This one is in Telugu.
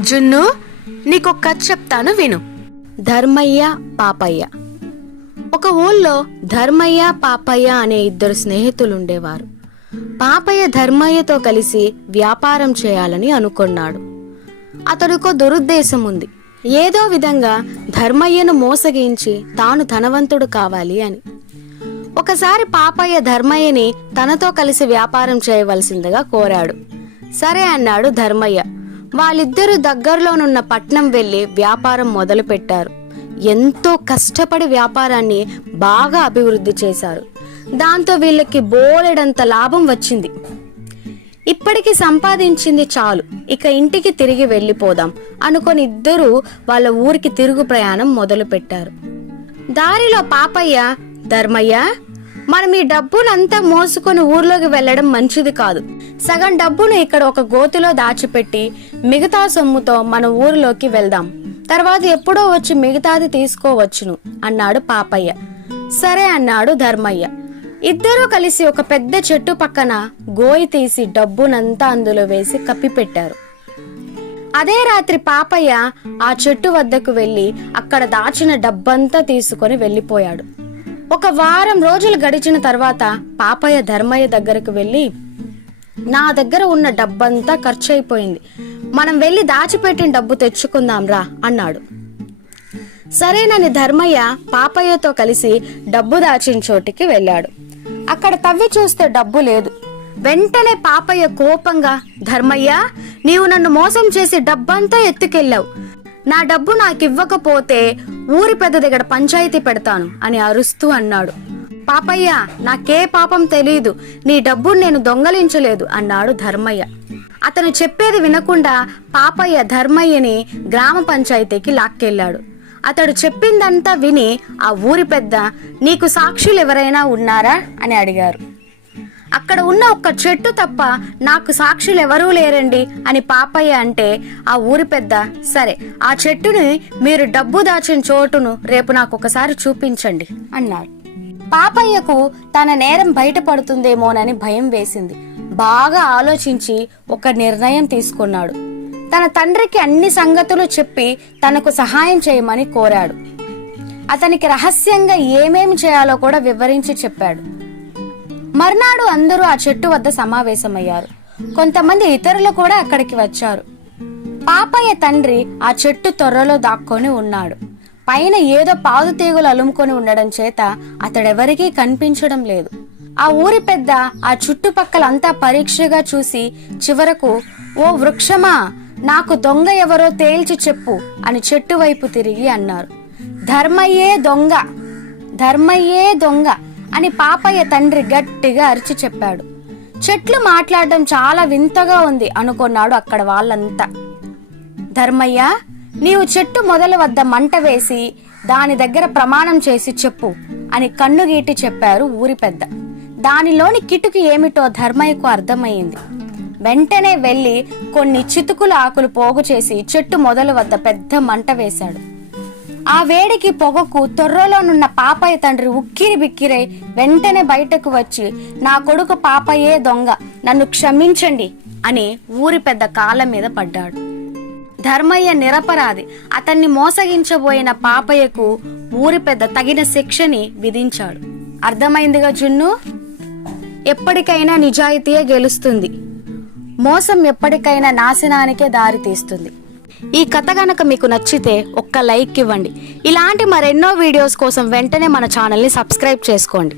జున్ను, నీకు కథ చెప్తాను విను. ధర్మయ్య పాపయ్య. ఒక ఊళ్ళో ధర్మయ్య పాపయ్య అనే ఇద్దరు స్నేహితులుండేవారు. పాపయ్య ధర్మయ్యతో కలిసి వ్యాపారం చేయాలని అనుకున్నాడు. అతడికో దురుద్దేశం ఉంది. ఏదో విధంగా ధర్మయ్యను మోసగించి తాను ధనవంతుడు కావాలి అని. ఒకసారి పాపయ్య ధర్మయ్యని తనతో కలిసి వ్యాపారం చేయవలసిందిగా కోరాడు. సరే అన్నాడు ధర్మయ్య. వాళ్ళిద్దరూ దగ్గరలోనున్న పట్నం వెళ్లి వ్యాపారం మొదలు పెట్టారు. ఎంతో కష్టపడి వ్యాపారాన్ని బాగా అభివృద్ధి చేశారు. దాంతో వీళ్ళకి బోలెడంత లాభం వచ్చింది. ఇప్పటికి సంపాదించింది చాలు, ఇక ఇంటికి తిరిగి వెళ్ళిపోదాం అనుకొని ఇద్దరూ వాళ్ళ ఊరికి తిరుగు ప్రయాణం మొదలు పెట్టారు. దారిలో పాపయ్య, ధర్మయ్య, మనం ఈ డబ్బునంతా మోసుకొని ఊర్లోకి వెళ్ళడం మంచిది కాదు. సగం డబ్బును ఇక్కడ ఒక గోతిలో దాచిపెట్టి మిగతా సొమ్ముతో మన ఊరిలోకి వెళ్దాం. తర్వాత ఎప్పుడో వచ్చి మిగతాది తీసుకోవచ్చును అన్నాడు పాపయ్య. సరే అన్నాడు ధర్మయ్య. ఇద్దరూ కలిసి ఒక పెద్ద చెట్టు పక్కన గోయి తీసి డబ్బునంతా అందులో వేసి కప్పిపెట్టారు. అదే రాత్రి పాపయ్య ఆ చెట్టు వద్దకు వెళ్లి అక్కడ దాచిన డబ్బంతా తీసుకొని వెళ్లిపోయాడు. ఒక వారం రోజులు గడిచిన తర్వాత పాపయ్య ధర్మయ్య దగ్గరకు వెళ్లి, నా దగ్గర ఉన్న డబ్బంతా ఖర్చు అయిపోయింది, మనం వెళ్లి దాచిపెట్టిన డబ్బు తెచ్చుకుందాం రా అన్నాడు. సరేనని ధర్మయ్య పాపయ్యతో కలిసి డబ్బు దాచిన చోటికి వెళ్ళాడు. అక్కడ తవ్వి చూస్తే డబ్బు లేదు. వెంటనే పాపయ్య కోపంగా, ధర్మయ్య, నీవు నన్ను మోసం చేసి డబ్బంతా ఎత్తుకెళ్ళావు. నా డబ్బు నాకివ్వకపోతే ఊరి పెద్ద దగ్గర పంచాయతీ పెడతాను అని అరుస్తూ అన్నాడు. పాపయ్య, నాకే పాపం తెలీదు, నీ డబ్బును నేను దొంగలించలేదు అన్నాడు ధర్మయ్య. అతను చెప్పేది వినకుండా పాపయ్య ధర్మయ్యని గ్రామ పంచాయతీకి లాక్కెళ్ళాడు. అతడు చెప్పిందంతా విని ఆ ఊరి పెద్ద, నీకు సాక్షులు ఎవరైనా ఉన్నారా అని అడిగారు. అక్కడ ఉన్న ఒక్క చెట్టు తప్ప నాకు సాక్షులు ఎవరూ లేరండి అని పాపయ్య అంటే ఆ ఊరి పెద్ద, సరే ఆ చెట్టుని మీరు డబ్బు దాచిన చోటును రేపు నాకు ఒకసారి చూపించండి అన్నారు. పాపయ్యకు తన నేరం బయటపడుతుందేమోనని భయం వేసింది. బాగా ఆలోచించి ఒక నిర్ణయం తీసుకున్నాడు. తన తండ్రికి అన్ని సంగతులు చెప్పి తనకు సహాయం చేయమని కోరాడు. అతనికి రహస్యంగా ఏమేమి చేయాలో కూడా వివరించి చెప్పాడు. మర్నాడు అందరూ ఆ చెట్టు వద్ద సమావేశమయ్యారు. కొంతమంది ఇతరులు కూడా అక్కడికి వచ్చారు. పాపయ్య తండ్రి ఆ చెట్టు తొర్రలో దాక్కొని ఉన్నాడు. పైన ఏదో పాదు తీగలు అలుముకొని ఉండడం చేత అతడెవరికీ కనిపించడం లేదు. ఆ ఊరి పెద్ద ఆ చుట్టుపక్కలంతా పరీక్షగా చూసి చివరకు, ఓ వృక్షమా, నాకు దొంగ ఎవరో తేల్చి చెప్పు అని చెట్టు వైపు తిరిగి అన్నారు. ధర్మయ్యే దొంగ, ధర్మయ్యే దొంగ అని పాపయ్య తండ్రి గట్టిగా అరిచి చెప్పాడు. చెట్లు మాట్లాడడం చాలా వింతగా ఉంది అనుకున్నాడు అక్కడ వాళ్ళంతా. ధర్మయ్య, నీవు చెట్టు మొదల వద్ద మంట వేసి దాని దగ్గర ప్రమాణం చేసి చెప్పు అని కన్నుగీటి చెప్పారు ఊరి పెద్ద. దానిలోని కిటుకు ఏమిటో ధర్మయ్యకు అర్థమైంది. వెంటనే వెళ్లి కొన్ని చితుకుల ఆకులు పోగు చేసి చెట్టు మొదల వద్ద పెద్ద మంట వేశాడు. ఆ వేడికి పొగకు తొర్రలోనున్న పాపయ్య తండ్రి ఉక్కిరి బిక్కిరై వెంటనే బయటకు వచ్చి, నా కొడుకు పాపయ్యే దొంగ, నన్ను క్షమించండి అని ఊరి పెద్ద కాళ్ళ మీద పడ్డాడు. ధర్మయ్య నిరపరాధి. అతన్ని మోసగించబోయిన పాపయ్యకు ఊరి పెద్ద తగిన శిక్షని విధించాడు. అర్థమైందిగా జున్ను? ఎప్పటికైనా నిజాయితీయే గెలుస్తుంది. మోసం ఎప్పటికైనా నాశనానికే దారి తీస్తుంది. ఈ కథ గనక మీకు నచ్చితే ఒక్క లైక్ ఇవ్వండి. ఇలాంటి మరెన్నో వీడియోస్ కోసం వెంటనే మన ఛానల్ని సబ్స్క్రైబ్ చేసుకోండి.